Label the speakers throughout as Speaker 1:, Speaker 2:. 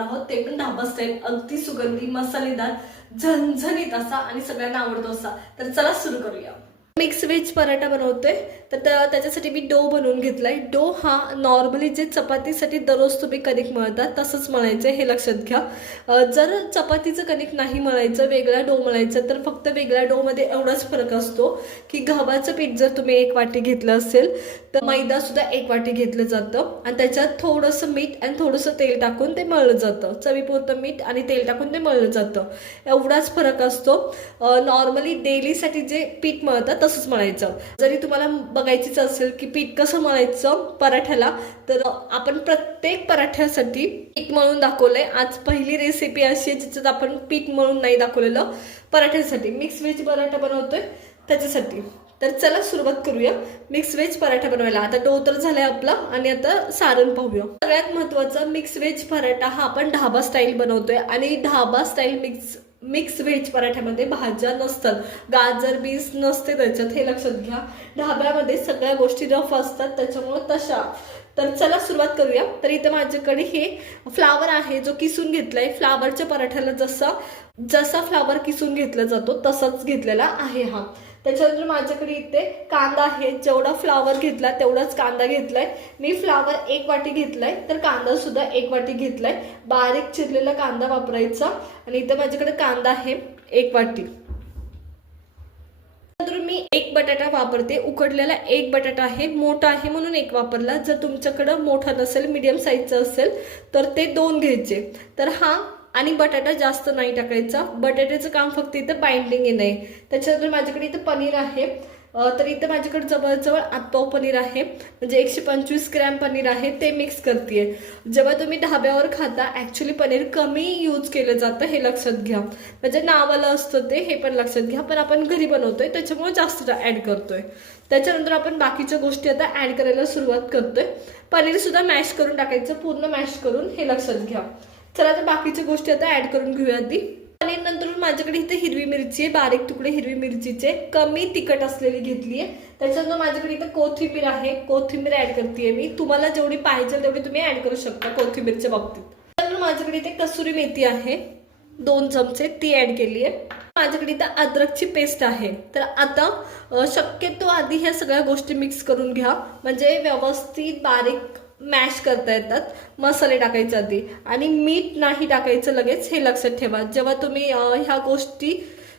Speaker 1: बनवणार आहोत ते पण ढाबा स्टाईल अगदी सुगंधी मसालेदार झणझणीत असा आणि सगळ्यांना आवडतो असा. तर चला सुरू करूया. मिक्स व्हेज पराठा बनवतोय. तर त्या- त्याच्यासाठी मी डो बनवून घेतला आहे डो हा नॉर्मली जे चपातीसाठी दररोज तुम्ही कणिक मळतात तसंच मळायचं हे लक्षात घ्या. जर चपातीचं कणिक नाही मळायचं वेगळा डो मळायचं तर फक्त वेगळ्या डोमध्ये एवढाच फरक असतो की गव्हाचं पीठ जर तुम्ही एक वाटी घेतलं असेल तर मैदासुद्धा एक वाटी घेतलं जातं. आणि त्याच्यात थोडंसं मीठ आणि थोडंसं तेल टाकून ते मळलं जातं. चवीपुरतं मीठ आणि तेल टाकून ते मळलं जातं. एवढाच फरक असतो. नॉर्मली डेलीसाठी जे पीठ मळतात तसंच म्हणायचं. जरी तुम्हाला बघायचीच असेल की पीठ कसं म्हणायचं पराठ्याला तर आपण प्रत्येक पराठ्यासाठी पीठ मळून दाखवलंय. आज पहिली रेसिपी अशी आहे जिच्यात आपण पीठ मळून नाही दाखवलेलं पराठ्यासाठी. मिक्स व्हेज पराठा बनवतोय त्याच्यासाठी. तर चला सुरुवात करूया. मिक्स व्हेज पराठा बनवायला. आता डो तर झालाय आपला आणि आता सारण पाहूया. सगळ्यात महत्त्वाचा मिक्स व्हेज पराठा हा आपण ढाबा स्टाईल बनवतोय आणि dhaba style mix mix veg पराठ्यामध्ये भाज्या नसतात. गाजर बीन्स नसते त्याच्यात हे लक्षात घ्या. ढाब्यामध्ये सगळ्या गोष्टी रफ असतात त्याच्यामुळं तशा. तर चला सुरुवात करूया. तर इथं माझ्याकडे हे फ्लावर आहे जो किसून घेतलाय. फ्लावरच्या पराठ्याला जसा जसा फ्लावर किसून घेतला जातो तसाच घेतलेला आहे हा. त्याच्यानंतर माझ्याकडे इथे कांदा आहे जेवढा फ्लावर घेतला तेवढाच कांदा घेतलाय. मी फ्लावर एक वाटी घेतलाय तर कांदा सुद्धा एक वाटी घेतलाय. बारीक चिरलेला कांदा वापरायचा. आणि इथं माझ्याकडे कांदा आहे एक वाटी. नंतर मी एक बटाटा वापरते. उकडलेला एक बटाटा आहे मोठा आहे म्हणून एक वापरला. जर तुमच्याकडं मोठा नसेल मीडियम साईजचा असेल तर ते दोन घ्यायचे. तर हा आणि बटाटा जास्त नाही टाकायचा. बटाट्याचं काम फक्त इथं बाइंडिंग येणं आहे. त्याच्यानंतर माझ्याकडे इथं पनीर आहे. तर इथं माझ्याकडे जवळजवळ आत्पाव पनीर आहे. म्हणजे एकशे पंचवीस ग्रॅम पनीर आहे. ते मिक्स करते जेव्हा तुम्ही ढाब्यावर खाता ॲक्च्युली पनीर कमी यूज केलं जातं हे लक्षात घ्या. म्हणजे नावाला असतं ते हे पण लक्षात घ्या. पण आपण घरी बनवतोय त्याच्यामुळे जास्त ॲड करतोय. त्याच्यानंतर आपण बाकीच्या गोष्टी आता ॲड करायला सुरुवात करतोय. पनीरसुद्धा मॅश करून टाकायचं पूर्ण मॅश करून हे लक्षात घ्या. चला तर बाकीच्या गोष्टी आता ऍड करून घेऊया आधी. आणि नंतर माझ्याकडे इथे हिरवी मिरची आहे बारीक तुकडे हिरवी मिरचीचे. कमी तिखट असलेली घेतली आहे. त्याच्यानंतर माझ्याकडे इथे कोथिंबीर आहे. कोथिंबीर ऍड करते मी. तुम्हाला जेवढी पाहिजे तेवढी तुम्ही ऍड करू शकता कोथिंबीरच्या बाबतीत. त्यानंतर माझ्याकडे इथे कसुरी मेथी आहे. दोन चमचे ती ऍड केली आहे माझ्याकडे इथं अद्रकची पेस्ट आहे. तर आता शक्यतो आधी ह्या सगळ्या गोष्टी मिक्स करून घ्या. म्हणजे व्यवस्थित बारीक मॅश करता येतात. मसाले टाकायचे आधी. आणि मीठ नाही टाकायचं लगेच हे लक्षात ठेवा. जेव्हा तुम्ही ह्या गोष्टी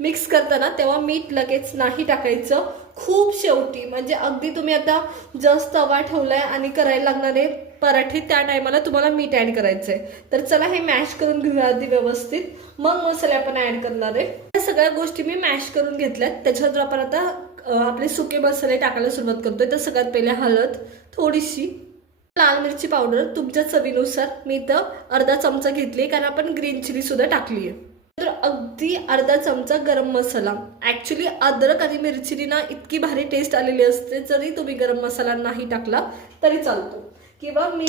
Speaker 1: मिक्स करताना तेव्हा मीठ लगेच नाही टाकायचं. खूप शेवटी. म्हणजे अगदी तुम्ही आता जस्ट तवा ठेवलाय आणि करायला लागणारे पराठे त्या टायमाला तुम्हाला मीठ ॲड करायचं आहे तर चला हे मॅश करून घेऊया आधी व्यवस्थित. मग मसाले आपण ॲड करणार आहे. या सगळ्या गोष्टी मी मॅश करून घेतल्यात. त्याच्यानंतर आपण आता आपले सुके मसाले टाकायला सुरुवात करतोय. तर सगळ्यात पहिले हळद थोडीशी. लाल मिरची पावडर तुमच्या चवीनुसार मी इथं अर्धा चमचा घेतली कारण आपण ग्रीन चिली सुद्धा टाकली आहे तर अगदी अर्धा चमचा गरम मसाला. ऍक्च्युली अद्रक आणि मिरचीनी ना इतकी भारी टेस्ट आलेली असते जरी तुम्ही गरम मसाला नाही टाकला तरी चालतो. किंवा मी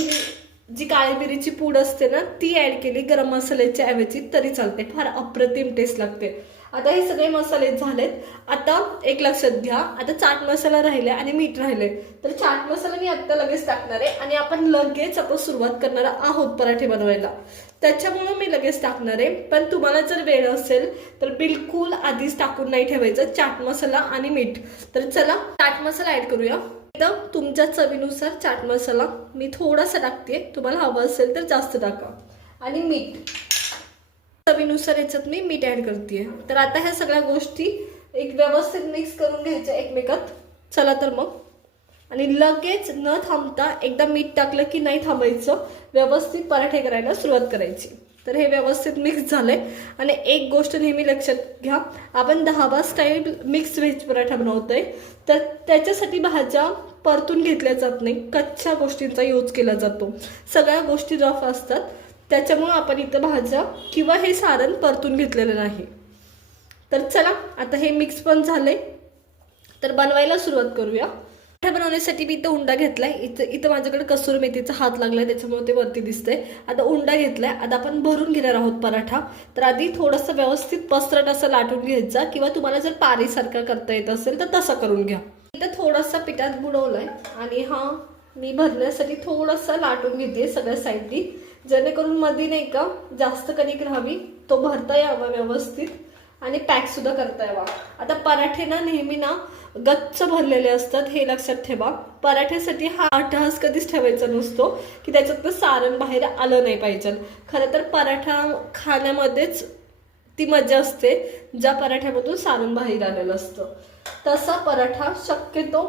Speaker 1: जी काळी मिरीची पूड असते ना ती ऍड केली गरम मसाल्याच्या ऐवजी तरी चालते. फार अप्रतिम टेस्ट लागते. आता हे सगळे मसाले झालेत. आता एक लक्षात घ्या. आता चाट मसाला राहिले आणि मीठ राहिले. तर चाट मसाला मी आत्ता लगेच टाकणार आहे आणि आपण लगेच आपण सुरुवात करणार आहोत पराठे बनवायला. त्याच्यामुळं मी लगेच टाकणार आहे. पण तुम्हाला जर वेळ असेल तर बिलकुल आधीच टाकून नाही ठेवायचं. चाट मसाला आणि मीठ. तर चला चाट मसाला ॲड करूया. एकदम तुमच्या चवीनुसार चाट मसाला मी थोडासा टाकते. तुम्हाला हवं असेल तर जास्त टाका. आणि मीठ. चवीनुसार याच्यात मी मीठ ऍड करते तर आता ह्या सगळ्या गोष्टी एक व्यवस्थित मिक्स करून घ्यायच्या एकमेकात. चला तर मग. आणि लगेच न थांबता एकदा मीठ टाकलं की नाही थांबायचं व्यवस्थित पराठे करायला सुरुवात करायची. तर हे व्यवस्थित मिक्स झालंय. आणि एक गोष्ट नेहमी लक्षात घ्या आपण दहावा स्टाईल मिक्स व्हेज पराठा बनवतोय तर त्याच्यासाठी भाज्या परतून घेतल्या जात नाही. कच्च्या गोष्टींचा यूज केला जातो. सगळ्या गोष्टी रफ असतात. त्याच्यामुळं आपण इथं भाज्या किंवा हे सारण परतून घेतलेलं नाही. तर चला आता हे मिक्स पण झालंय. तर बनवायला सुरुवात करूया. पराठा बनवण्यासाठी मी इथं उंडा आहे इथं इथं माझ्याकडे कसूर मेथीचा हात लागलाय त्याच्यामुळे ते वरती दिसतंय. आता उंडा घेतलाय. आता आपण भरून घेणार आहोत पराठा. तर आधी थोडंसं व्यवस्थित पसरट असं लाटून घ्यायचा किंवा तुम्हाला जर पारीसारखा करता येत असेल तर तसं करून घ्या. इथं थोडासा पिठात आहे आणि हा मी भरण्यासाठी थोडंसं लाटून घेते सगळ्या साईडनी जेणेकरून मध्ये नाही का जास्त कणिक राहावी तो भरता यावा व्यवस्थित आणि पॅक सुद्धा करता यावा. आता पराठे ना नेहमी ना गच्च भरलेले असतात हे लक्षात ठेवा. पराठ्यासाठी हा अट्टहास कधीच ठेवायचा नसतो की त्याच्यातनं सारण बाहेर आलं नाही पाहिजे. खरं तर पराठा खाण्यामध्येच ती मजा असते ज्या पराठ्यामधून सारण बाहेर आलेलं असतं. तसा पराठा शक्यतो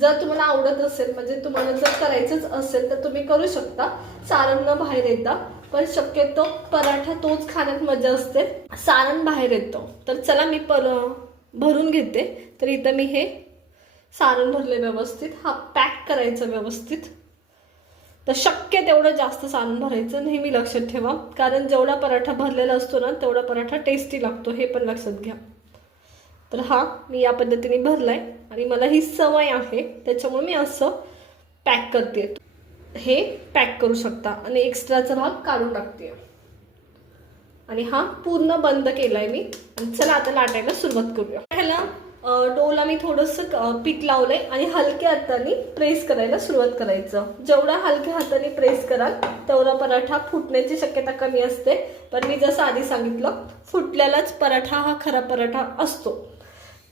Speaker 1: जर तुम्हाला आवडत असेल म्हणजे तुम्हाला जर करायचंच असेल तर तुम्ही करू शकता. सारण न बाहेर येता. पण शक्यतो पराठा तोच खाण्यात मजा असते. सारण बाहेर येतो. तर चला मी पर भरून घेते. तर इथं मी हे सारण भरले व्यवस्थित. हा पॅक करायचं व्यवस्थित. तर शक्य तेवढं जास्त सारण भरायचं नेहमी लक्षात ठेवा. कारण जेवढा पराठा भरलेला असतो ना तेवढा पराठा टेस्टी लागतो. हे पण लक्षात घ्या. तर हा मी या पद्धतीने भरलाय आणि मला ही सवय आहे त्याच्यामुळे मी असं पॅक करते. हे पॅक करू शकता आणि एक्स्ट्राचा भाग काढून टाकते. आणि हा पूर्ण बंद केलाय मी. आणि चला आता लाटायला सुरुवात करूया. ह्याला डोला मी थोडंसं पीठ लावलंय आणि हलक्या हाताने प्रेस करायला सुरुवात करायचं. जेवढा हलक्या हाताने प्रेस कराल तेवढा पराठा फुटण्याची शक्यता कमी असते. पण मी जसं आधी सांगितलं फुटल्यालाच पराठा हा खरा पराठा असतो.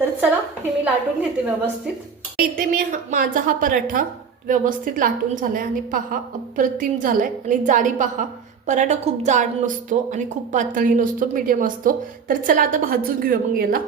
Speaker 1: तर चला हे मी लाटून घेते व्यवस्थित. इथे मी हा- माझा हा पराठा व्यवस्थित लाटून झालाय आणि पहा अप्रतिम झालाय. आणि जाडी पहा पराठा खूप जाड नसतो आणि खूप पातळी नसतो मीडियम असतो. तर चला आता भाजून घेऊया मग याला.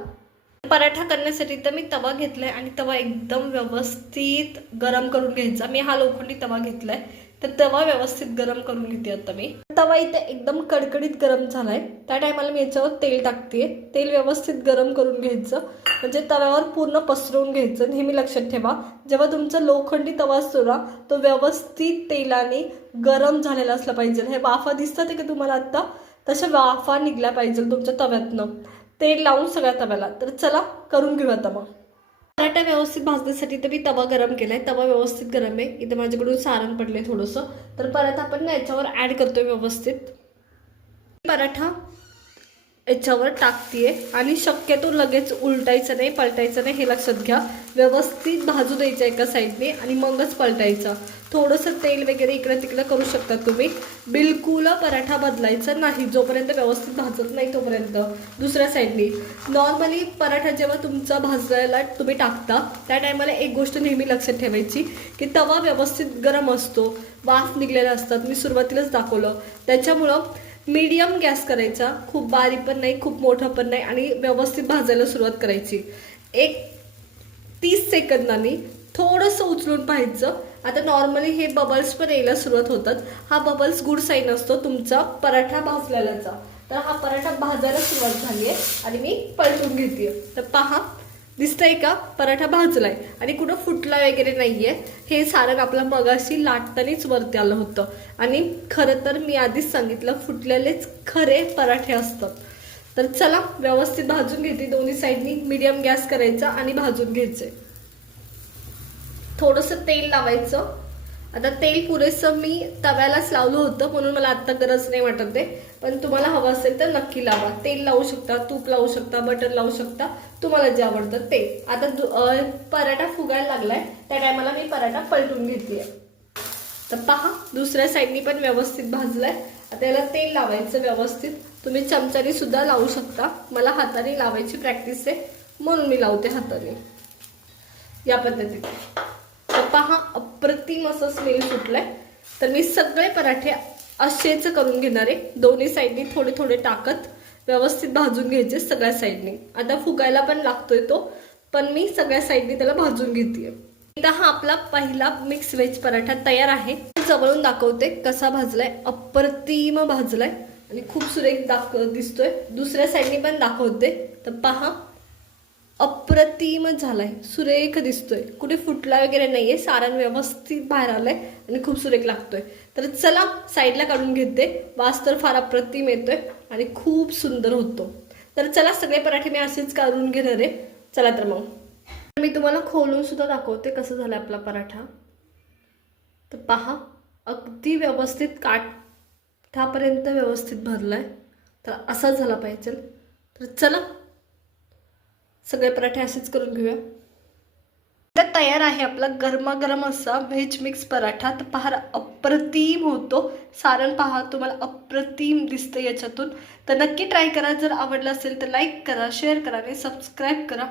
Speaker 1: पराठा करण्यासाठी तर मी तवा घेतलाय आणि तवा एकदम व्यवस्थित गरम करून घ्यायचा. मी हा लोखंडी तवा घेतलाय. तर तवा व्यवस्थित गरम करून घेते आता मी. तवा इथे एकदम कडकडीत गरम झालाय. त्या टायमाला मी याच्यावर तेल टाकते तेल व्यवस्थित गरम करून घ्यायचं. म्हणजे तव्यावर पूर्ण पसरवून घ्यायचं. नेहमी लक्षात ठेवा. जेव्हा तुमचा लोखंडी तवा असतो ना तो व्यवस्थित तेलाने गरम झालेला असला पाहिजे. हे वाफा दिसतात का तुम्हाला आत्ता तशा वाफा निघल्या पाहिजे तुमच्या तव्यातनं. तेल लावून सगळ्या तव्याला. तर चला करून घेऊ आता मग पराठा व्यवस्थित भाजण्यासाठी तर मी तवा गरम केलाय. तवा व्यवस्थित गरम आहे. इथं माझ्याकडून सारण पडलंय थोडंसं. तर परत आपण याच्यावर ॲड करतोय व्यवस्थित. पराठा याच्यावर टाकते आणि शक्यतो लगेच उलटायचं नाही पलटायचं नाही हे लक्षात घ्या. व्यवस्थित भाजू द्यायचं एका साईडने आणि मगच पलटायचं. थोडंसं तेल वगैरे इकडे तिकडे करू शकता तुम्ही. बिलकुल पराठा बदलायचा नाही जोपर्यंत व्यवस्थित भाजत नाही तोपर्यंत. दुसऱ्या साईडने. नॉर्मली पराठा जेव्हा तुमचा भाजायला तुम्ही टाकता त्या टायमाला एक गोष्ट नेहमी लक्षात ठेवायची की तवा व्यवस्थित गरम असतो. वाफ निघलेला असतात. मी सुरुवातीलाच दाखवलं. त्याच्यामुळं मीडियम गॅस करायचा. खूप बारीक पण नाही खूप मोठं पण नाही आणि व्यवस्थित भाजायला सुरुवात करायची. एक तीस सेकंदांनी थोडंसं उचलून पाहायचं. आता नॉर्मली हे बबल्स पण यायला सुरुवात होतात. हा बबल्स गुड साईन असतो तुमचा पराठा भाजलेलाचा तर हा पराठा भाजायला सुरुवात झाली आहे आणि मी पलटून घेते तर पहा दिसतंय का? पराठा भाजलाय. आणि कुठं फुटला वगैरे नाहीये. हे सारण आपल्या मगाशी लाटतानीच वरती आलं होतं. आणि खरं तर मी आधीच सांगितलं फुटलेलेच खरे पराठे असतात. तर चला व्यवस्थित भाजून घेते दोन्ही साईडनी. मीडियम गॅस करायचा आणि भाजून घ्यायचे थोडंसं तेल लावायचं. आता तेल पुरेसं मी तव्यालाच लावलं होतं म्हणून मला आत्ता गरज नाही वाटत आहे पण तुम्हाला हवं असेल तर नक्की लावा. तेल लावू शकता तूप लावू शकता बटर लावू शकता. तुम्हाला जे आवडतं ते. आता दु- पराठा फुगायला लागलाय. त्या टायमाला मी पराठा पलटून घेतली तर पहा दुसऱ्या साईडनी पण व्यवस्थित भाजलाय. आता याला तेल लावायचं व्यवस्थित. तुम्ही चमच्याने सुद्धा लावू शकता. मला हाताने लावायची प्रॅक्टिस आहे म्हणून मी लावते हाताने. या पद्धतीने पहा अप्रतिम असं स्मेल सुटलाय. तर मी सगळे पराठे असेच करून घेणार आहे. दोन्ही साईडनी थोडे थोडे टाकत व्यवस्थित भाजून घ्यायचे सगळ्या साईडनी आता फुगायला पण लागतोय तो पण मी सगळ्या साईडनी त्याला भाजून घेते इथं हा आपला पहिला मिक्स व्हेज पराठा तयार आहे. जवळून दाखवते कसा भाजलाय. अप्रतिम भाजलाय. आणि खूप सुरेख दाख दिसतोय. दुसऱ्या साईडनी पण दाखवते. तर पहा. अप्रतिम झालाय. सुरेख दिसतोय. कुठे फुटला वगैरे नाहीये. सारण व्यवस्थित बाहेर आलंय आणि खूप सुरेख लागतोय. तर चला साईडला काढून घेते वास तर फार अप्रतिम येतोय आणि खूप सुंदर होतो. तर चला सगळे पराठे मी असेच काढून घेणार आहे. चला तर मग. मी तुम्हाला खोलून सुद्धा दाखवते कसं झालं आपला पराठा. तर पहा अगदी व्यवस्थित काठापर्यंत व्यवस्थित भरलाय. तर असा झाला पाहिजे. तर चला सगळे पराठे असेच करून घेऊया. तर तयार आहे आपला गरमागरम असा व्हेज मिक्स पराठा. तर पहार अप्रतिम होतो. सारण पहा तुम्हाला अप्रतिम दिसतं याच्यातून. तर नक्की ट्राय करा. जर आवडलं असेल तर लाईक करा शेअर करा आणि सबस्क्राईब करा.